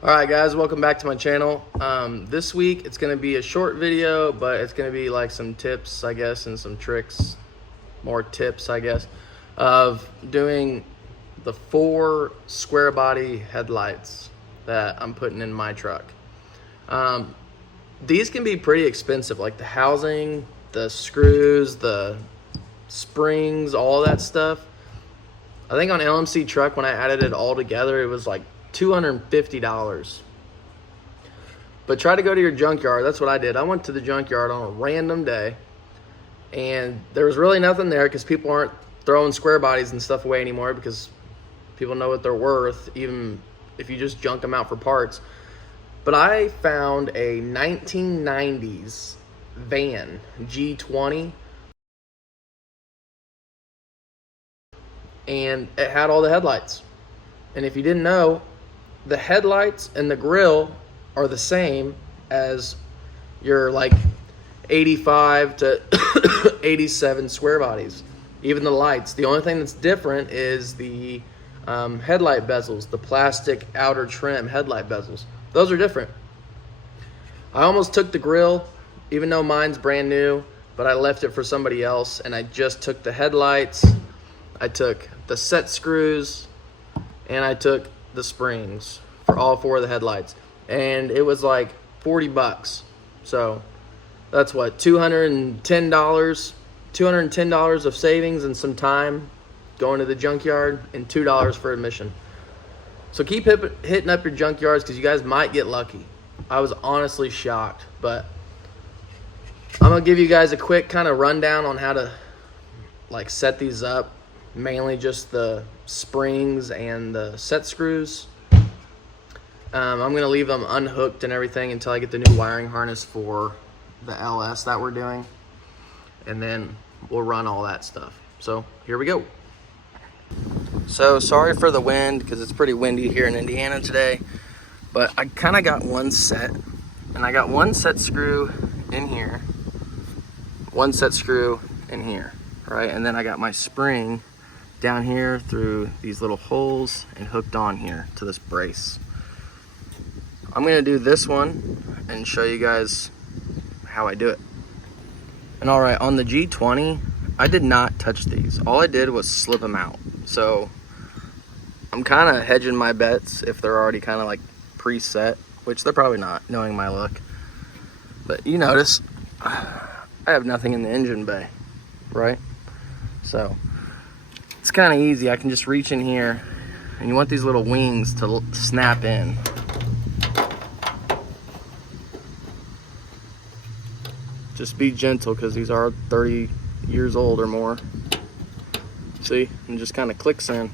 Alright guys, welcome back to my channel. This week it's going to be a short video, but it's going to be like some tips, I guess, and some tricks, more tips, I guess, of doing the 4 square body headlights that I'm putting in my truck. These can be pretty expensive, like the housing, the screws, the springs, all that stuff. I think on LMC truck, when I added it all together, it was like $250. But try to go to your junkyard. That's what I did. I went to the junkyard on a random day, and there was really nothing there because people aren't throwing square bodies and stuff away anymore because people know what they're worth, even if you just junk them out for parts. But I found a 1990s van, G20, and it had all the headlights. And if you didn't know, the headlights and the grill are the same as your like 85 to 87 square bodies. Even the lights. The only thing that's different is the headlight bezels, the plastic outer trim headlight bezels. Those are different. I almost took the grill, even though mine's brand new, but I left it for somebody else, and I just took the headlights, I took the set screws, and I took the springs for all 4 of the headlights. And it was like 40 bucks. So that's what, $210 of savings and some time going to the junkyard, and $2 for admission. So keep hitting up your junkyards because you guys might get lucky. I was honestly shocked, but I'm gonna give you guys a quick kind of rundown on how to like set these up. Mainly just the springs and the set screws. I'm going to leave them unhooked and everything until I get the new wiring harness for the LS that we're doing. And then we'll run all that stuff. So here we go. So sorry for the wind because it's pretty windy here in Indiana today. But I kind of got one set. And I got one set screw in here. One set screw in here. Right? And then I got my spring down here through these little holes and hooked on here to this brace. I'm gonna do this one and show you guys how I do it. And all right, on the G20, I did not touch these. All I did was slip them out. So I'm kind of hedging my bets if they're already kind of like preset, which they're probably not, knowing my luck. But you notice, I have nothing in the engine bay, right? So it's kind of easy. I can just reach in here, and you want these little wings to snap in. Just be gentle because these are 30 years old or more. See, and just kind of clicks in.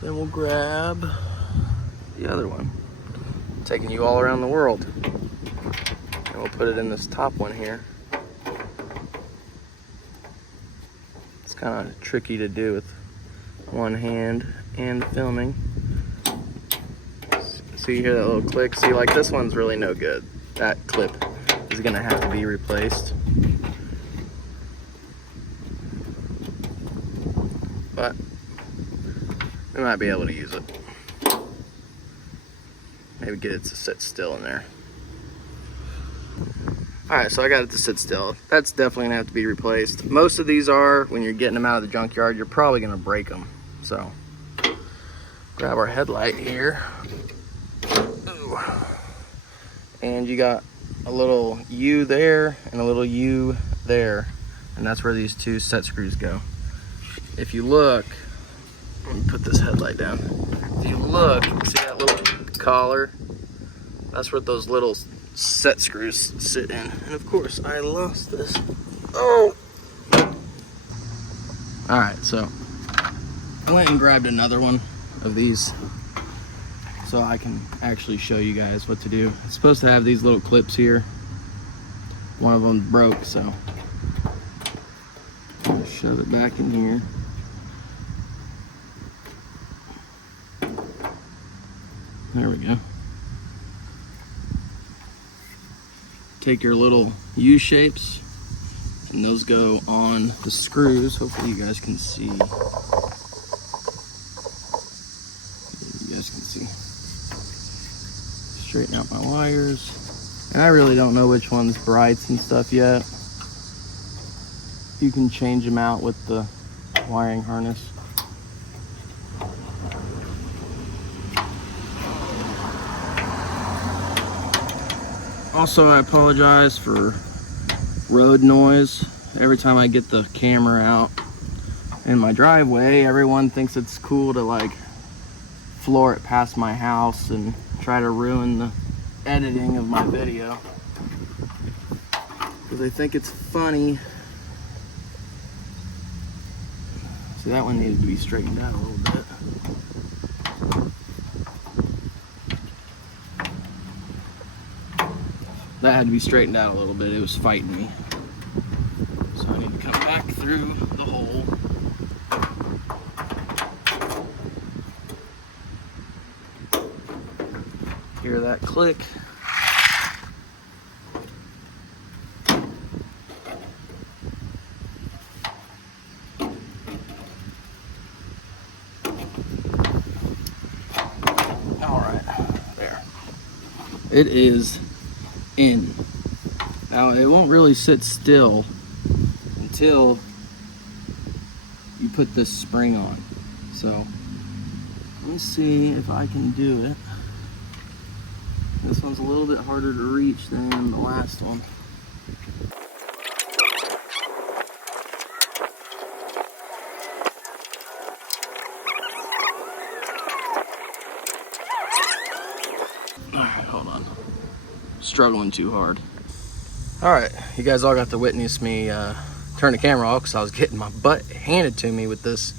Then we'll grab the other one, taking you all around the world. And we'll put it in this top one here. Kind of tricky to do with one hand and filming. So you hear that little click? See, like this one's really no good. That clip is gonna have to be replaced. But we might be able to use it. Maybe get it to sit still in there. Alright, so I got it to sit still. That's definitely going to have to be replaced. Most of these are, when you're getting them out of the junkyard, you're probably going to break them. So, grab our headlight here. Ooh. And you got a little U there and a little U there. And that's where these 2 set screws go. If you look, let me put this headlight down. If you look, see that little collar? That's where those little set screws sit in. And of course I lost this. Oh! Alright, so I went and grabbed another one of these so I can actually show you guys what to do. It's supposed to have these little clips here. One of them broke, so I'll shove it back in here. There we go. Take your little U-shapes, and those go on the screws. Hopefully you guys can see. You guys can see. Straighten out my wires. And I really don't know which one's brights and stuff yet. You can change them out with the wiring harness. Also, I apologize for road noise. Every time I get the camera out in my driveway, everyone thinks it's cool to like floor it past my house and try to ruin the editing of my video. Because they think it's funny. See, that one needed to be straightened out a little bit. That had to be straightened out a little bit. It was fighting me. So I need to come back through the hole. Hear that click. All right, there. It is in. Now it won't really sit still until you put this spring on. So let's see if I can do it. This one's a little bit harder to reach than the last one. Alright, hold on. Struggling too hard. Alright, you guys all got to witness me turn the camera off because I was getting my butt handed to me with this.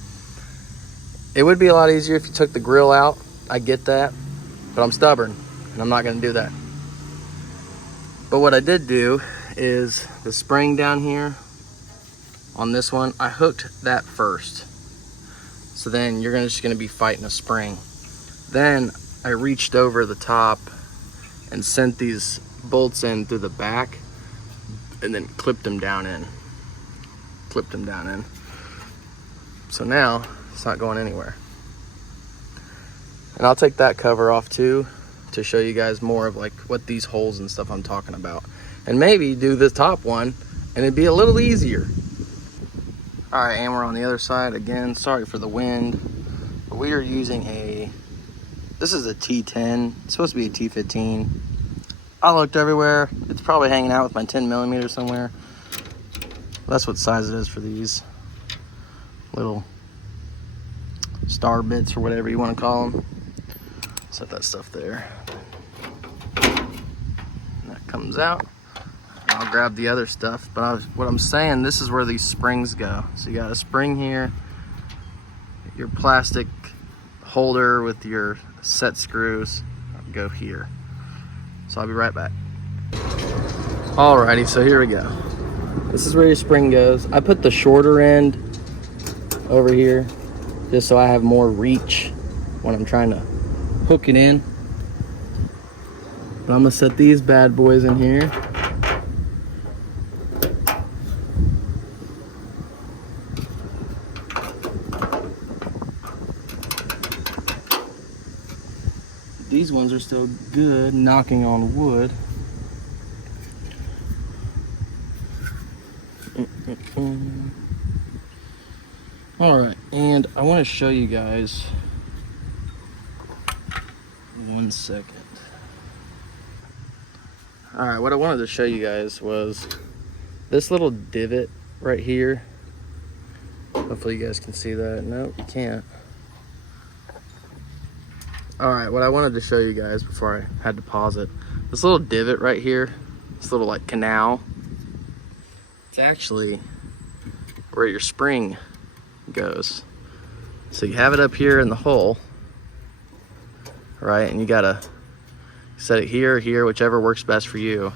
It would be a lot easier if you took the grill out. I get that, but I'm stubborn and I'm not going to do that. But what I did do is the spring down here on this one, I hooked that first. So then you're just going to be fighting a spring. Then I reached over the top and sent these bolts in through the back and then clipped them down in. So now it's not going anywhere. And I'll take that cover off too to show you guys more of like what these holes and stuff I'm talking about. And maybe do the top one and it'd be a little easier. All right, and we're on the other side again. Sorry for the wind, but we are using this is a T10. It's supposed to be a T15. I looked everywhere. It's probably hanging out with my 10mm somewhere. That's what size it is for these little star bits or whatever you want to call them. Set that stuff there. And that comes out. And I'll grab the other stuff. But what I'm saying, this is where these springs go. So you got a spring here, your plastic holder with your set screws go here. So I'll be right back. Alrighty, so here we go. This is where your spring goes. I put the shorter end over here just so I have more reach when I'm trying to hook it in. But I'm gonna set these bad boys in here. These ones are still good, knocking on wood. All right, and I want to show you guys 1 second. All right, what I wanted to show you guys was this little divot right here. Hopefully you guys can see that. Nope, you can't. All right, what I wanted to show you guys before I had to pause it, this little divot right here, this little like canal, it's actually where your spring goes. So you have it up here in the hole, right? And you gotta set it here or here, whichever works best for you.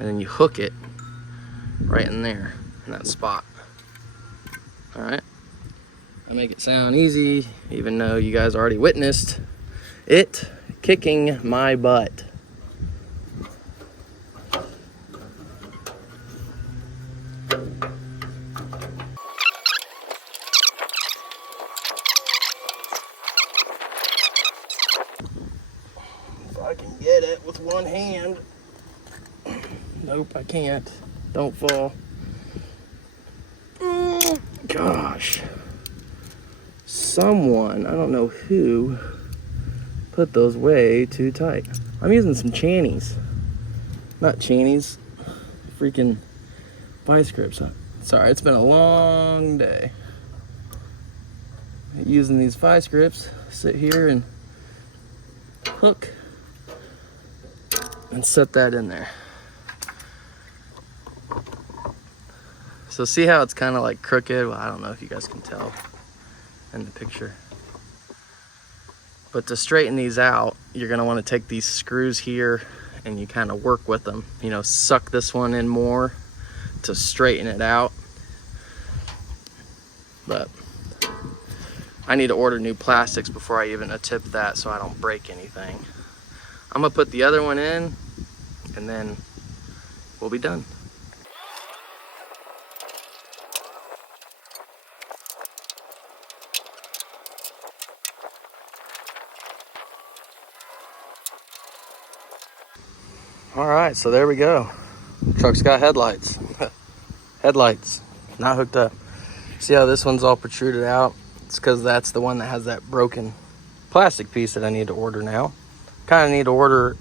And then you hook it right in there, in that spot. All right. I make it sound easy, even though you guys already witnessed it kicking my butt. I can get it with one hand. Nope, I can't. Don't fall. Gosh. Someone, I don't know who, put those way too tight. I'm using some Channies. Not Channies. Freaking vice grips. Sorry, it's been a long day. Using these vice grips, sit here and hook and set that in there. So see how it's kind of like crooked? Well, I don't know if you guys can tell in the picture. But to straighten these out, you're gonna want to take these screws here and you kind of work with them. You know, suck this one in more to straighten it out. But I need to order new plastics before I even attempt that so I don't break anything. I'm gonna put the other one in and then we'll be done. All right, so there we go. Truck's got headlights. Headlights, not hooked up. See how this one's all protruded out? It's because that's the one that has that broken plastic piece that I need to order now. Kind of need to order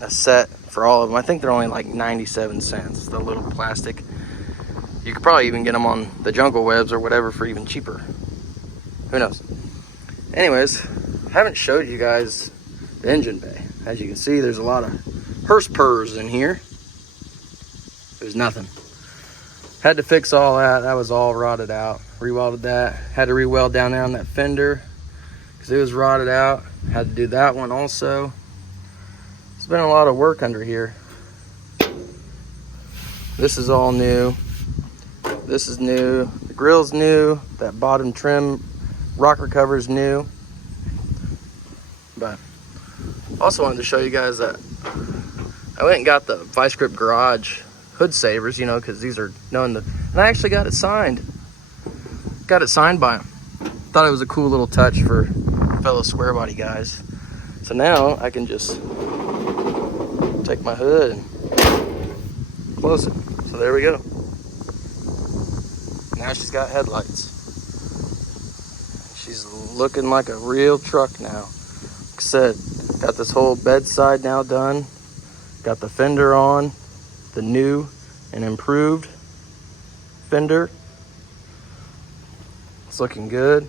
a set for all of them. I think they're only like 97 cents, the little plastic. You could probably even get them on the Jungle Webs or whatever for even cheaper. Who knows? Anyways, I haven't showed you guys the engine bay. As you can see, there's a lot of hearse purrs in here. There's nothing. Had to fix all that. That was all rotted out. Rewelded that. Had to re-weld down there on that fender because it was rotted out. Had to do that one also. It's been a lot of work under here. This is all new. This is new. The grill's new. That bottom trim rocker cover's new. But also wanted to show you guys that I went and got the Vice Grip Garage hood savers, you know, because these are known to, and I actually got it signed. Got it signed by them. Thought it was a cool little touch for fellow square body guys. So now I can just take my hood and close it. So there we go. Now she's got headlights. She's looking like a real truck now. Like I said, got this whole bedside now done. Got the fender on, the new and improved fender. It's looking good.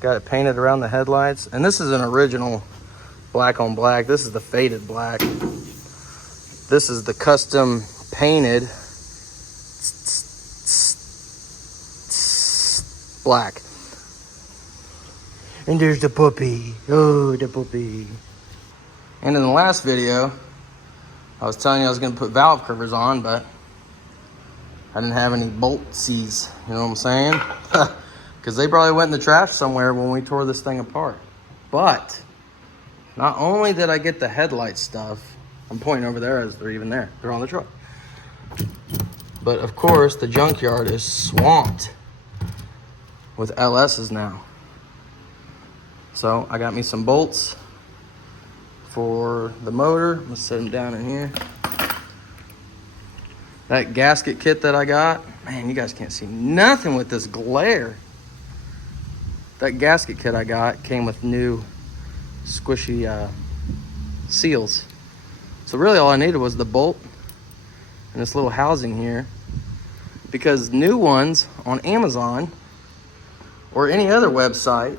Got it painted around the headlights. And this is an original black on black. This is the faded black. This is the custom painted black. And there's the puppy. Oh, the puppy. And in the last video, I was telling you I was going to put valve covers on, but I didn't have any bolt C's. You know what I'm saying? Because they probably went in the trash somewhere when we tore this thing apart. But not only did I get the headlight stuff, I'm pointing over there as they're even there. They're on the truck. But of course, the junkyard is swamped with LS's now. So I got me some bolts for the motor. I'm gonna set them down in here. That gasket kit that I got, man, you guys can't see nothing with this glare. That gasket kit I got came with new squishy seals. So really all I needed was the bolt and this little housing here, because new ones on Amazon or any other website,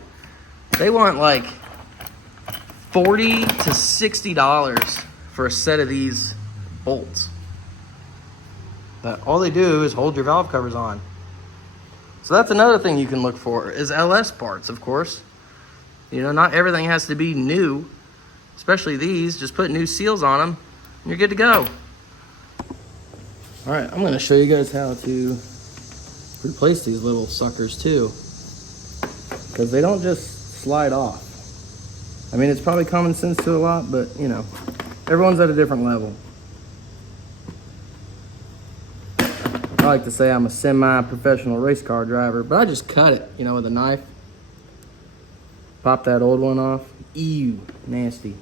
they want like $40 to $60 for a set of these bolts. But all they do is hold your valve covers on. So that's another thing you can look for is LS parts, of course. You know, not everything has to be new, especially these. Just put new seals on them and you're good to go. All right, I'm gonna show you guys how to replace these little suckers too, because they don't just slide off. I mean, it's probably common sense to a lot, but you know, everyone's at a different level. I like to say I'm a semi-professional race car driver, but I just cut it, you know, with a knife. Pop that old one off. Ew, nasty.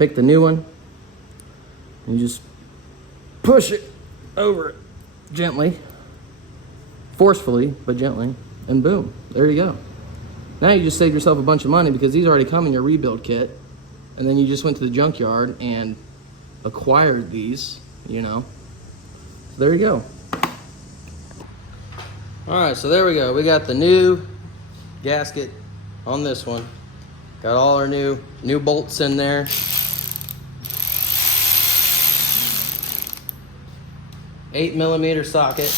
Pick the new one. And you just push it over it gently, forcefully, but gently, and boom, there you go. Now you just saved yourself a bunch of money because these already come in your rebuild kit, and then you just went to the junkyard and acquired these, you know. So there you go. All right, so there we go. We got the new gasket on this one. Got all our new bolts in there. $8mm socket.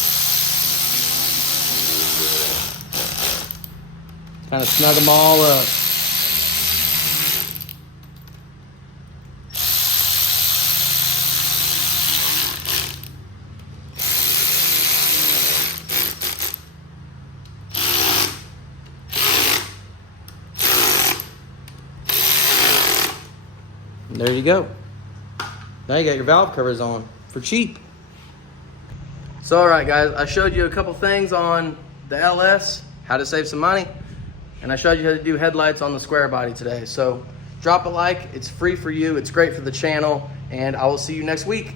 Kind of snug them all up. And there you go. Now you got your valve covers on for cheap. So all right guys, I showed you a couple things on the LS, how to save some money, and I showed you how to do headlights on the square body today. So drop a like, it's free for you, it's great for the channel, and I will see you next week.